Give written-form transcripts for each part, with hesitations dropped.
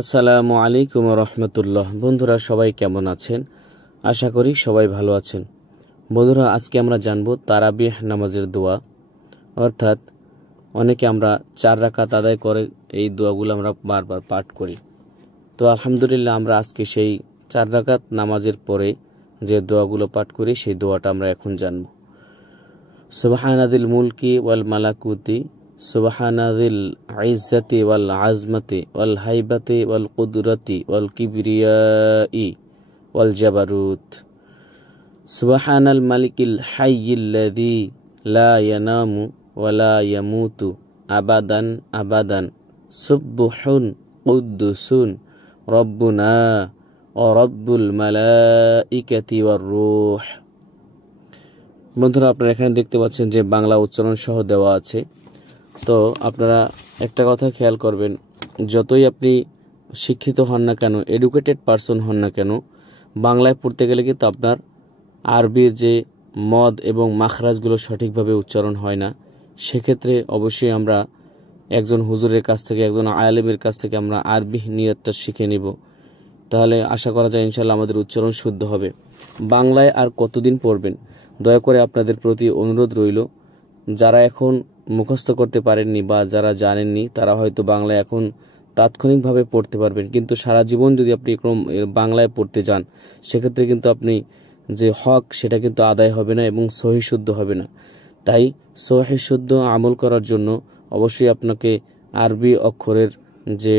আসসালামু আলাইকুম রহমতুল্লাহ। বন্ধুরা সবাই কেমন আছেন? আশা করি সবাই ভালো আছেন। বন্ধুরা আজকে আমরা জানব তারাবিহ নামাজের দোয়া, অর্থাৎ অনেকে আমরা 4 রাকাত আদায় করে এই দোয়াগুলো আমরা বারবার পাঠ করি। তো আলহামদুলিল্লাহ আমরা আজকে সেই 4 রাকাত নামাজের পরে যে দোয়াগুলো পাঠ করি সেই দোয়াটা আমরা এখন জানব। সুবহানাদিল মুলকি ওয়াল মালাকুতি সুবহানাদিল ইজ্জতি ওয়াল আজমতি ওয়াল হাইবাতি ওয়াল কুদরতি ওয়াল কিবরিয়াই ওয়াল জাবারুত। সুবহানাল মালিকিল হাইয়িল্লাযী লা ইয়ানামু ওয়া লা ইয়ামুতু আবাদান আবাদান সুবহুন কুদ্দুসুন রব্বুনা ওয়া রব্বুল মালাইকাতি ওয়ার রূহ। বন্ধুরা আপনারা এখানে দেখতে পাচ্ছেন যে বাংলা উচ্চারণ সহ দেওয়া আছে। তো আপনারা একটা কথা খেয়াল করবেন, যতই আপনি শিক্ষিত হন না কেন, এডুকেটেড পারসন হন না কেন, বাংলায় পড়তে গেলে কিন্তু আপনার আরবির যে মদ এবং মাখরাজগুলো সঠিকভাবে উচ্চারণ হয় না। সেক্ষেত্রে অবশ্যই আমরা একজন হুজুরের কাছ থেকে, একজন আলেমের কাছ থেকে আমরা আরবি নিয়তটা শিখে নিব, তাহলে আশা করা যায় ইনশাল্লাহ আমাদের উচ্চারণ শুদ্ধ হবে। বাংলায় আর কতদিন পড়বেন? দয়া করে আপনাদের প্রতি অনুরোধ রইল, যারা এখন মুখস্থ করতে পারেননি বা যারা জানেননি তারা হয়তো বাংলায় এখন তাৎক্ষণিকভাবে পড়তে পারবেন, কিন্তু সারা জীবন যদি আপনি বাংলায় পড়তে যান সেক্ষেত্রে কিন্তু আপনি যে হক সেটা কিন্তু আদায় হবে না এবং সহি শুদ্ধ হবে না। তাই সহি শুদ্ধ আমল করার জন্য অবশ্যই আপনাকে আরবি অক্ষরের যে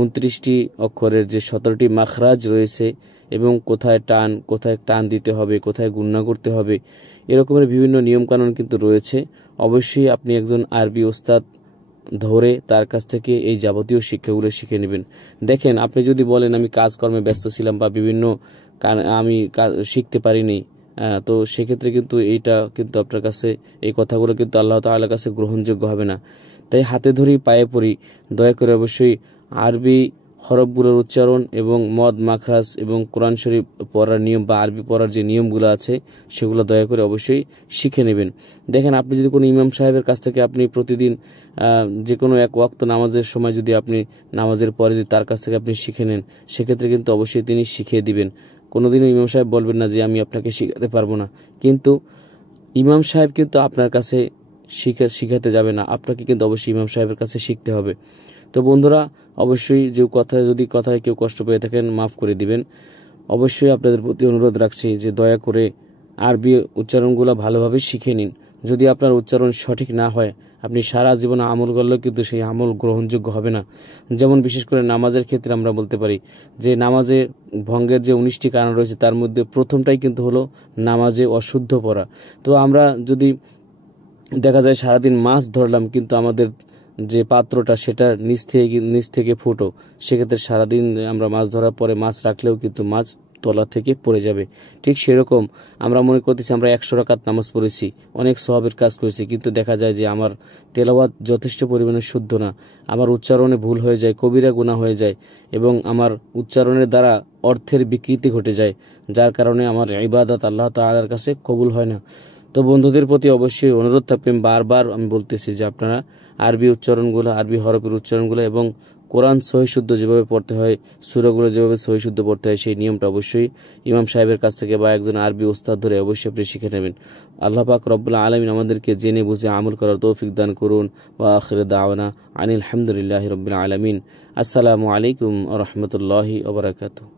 29টি অক্ষরের যে 17টি মাখরাজ রয়েছে এবং কোথায় টান দিতে হবে, কোথায় গুণনা করতে হবে, এরকমের বিভিন্ন নিয়মকানুন কিন্তু রয়েছে। অবশ্যই আপনি একজন আরবি ওস্তাদ ধরে তার কাছ থেকে এই যাবতীয় শিক্ষাগুলো শিখে নেবেন। দেখেন, আপনি যদি বলেন আমি কাজকর্মে ব্যস্ত ছিলাম বা বিভিন্ন আমি শিখতে পারিনি, তো সেক্ষেত্রে কিন্তু এইটা কিন্তু আপনার কাছে, এই কথাগুলো কিন্তু আল্লাহ তাআলার কাছে গ্রহণযোগ্য হবে না। তাই হাতে ধরি পায়ে পড়ি, দয়া করে অবশ্যই আরবি হরফগুলোর উচ্চারণ এবং মদ মাখরাজ এবং কোরআন শরীফ পড়ার নিয়ম বা আরবি পড়ার যে নিয়মগুলো আছে সেগুলো দয়া করে অবশ্যই শিখে নেবেন। দেখেন, আপনি যদি কোনো ইমাম সাহেবের কাছ থেকে আপনি প্রতিদিন যে কোনো এক ওয়াক্ত নামাজের সময় যদি আপনি নামাজের পরে যদি তার কাছ থেকে আপনি শিখে নেন, সেক্ষেত্রে কিন্তু অবশ্যই তিনি শিখিয়ে দিবেন। কোনোদিনও ইমাম সাহেব বলবেন না যে আমি আপনাকে শিখাতে পারবো না। কিন্তু ইমাম সাহেব কিন্তু আপনার কাছে শিখাতে যাবে না, আপনাকে কিন্তু অবশ্যই ইমাম সাহেবের কাছে শিখতে হবে। তো বন্ধুরা অবশ্যই যে কথায় কেউ কষ্ট পেয়ে থাকেন মাফ করে দিবেন। অবশ্যই আপনাদের প্রতি অনুরোধ রাখছি যে দয়া করে আরবি উচ্চারণগুলো ভালোভাবে শিখে নিন। যদি আপনার উচ্চারণ সঠিক না হয়, আপনি সারা জীবনে আমল করলেও কিন্তু সেই আমল গ্রহণযোগ্য হবে না। যেমন বিশেষ করে নামাজের ক্ষেত্রে আমরা বলতে পারি যে নামাজে ভঙ্গের যে 19টি কারণ রয়েছে তার মধ্যে প্রথমটাই কিন্তু হলো নামাজে অশুদ্ধ পড়া। তো আমরা যদি দেখা যায় সারাদিন মাছ ধরলাম কিন্তু আমাদের যে পাত্রটা সেটা নিচ থেকে ফুটো, সেক্ষেত্রে সারাদিন আমরা মাছ ধরার পরে মাছ রাখলেও কিন্তু মাছ তলা থেকে পড়ে যাবে। ঠিক সেরকম আমরা মনে করতেছি আমরা 100 রাকাত নামাজ পড়েছি, অনেক সওয়াবের কাজ করেছি, কিন্তু দেখা যায় যে আমার তেলাওয়াত যথেষ্ট পরিমাণে শুদ্ধ না, আমার উচ্চারণে ভুল হয়ে যায়, কবিরা গুনাহ হয়ে যায় এবং আমার উচ্চারণের দ্বারা অর্থের বিকৃতি ঘটে যায়, যার কারণে আমার ইবাদত আল্লাহ তাআলার কাছে কবুল হয় না। তো বন্ধুদের প্রতি অবশ্যই অনুরোধ থাকবে, বারবার আমি বলতেছি যে আপনারা আরবি উচ্চারণগুলো, আরবি হরফের উচ্চারণগুলো এবং কোরআন সহি শুদ্ধ যেভাবে পড়তে হয়, সূরাগুলো যেভাবে সহি শুদ্ধ পড়তে হয়, সেই নিয়মটা অবশ্যই ইমাম সাহেবের কাছ থেকে বা একজন আরবি ওস্তাদ ধরে অবশ্যই আপনি শিখে নেবেন। আল্লাহ পাক রব্বুল আলামিন আমাদেরকে জেনে বুঝে আমল করার তৌফিক দান করুন। ওয়া আখিরু দাওয়ানা আনিল হামদুলিল্লাহি রাব্বিল আলামিন। আসসালামু আলাইকুম ওয়া রাহমাতুল্লাহি ওয়া বারাকাতুহু।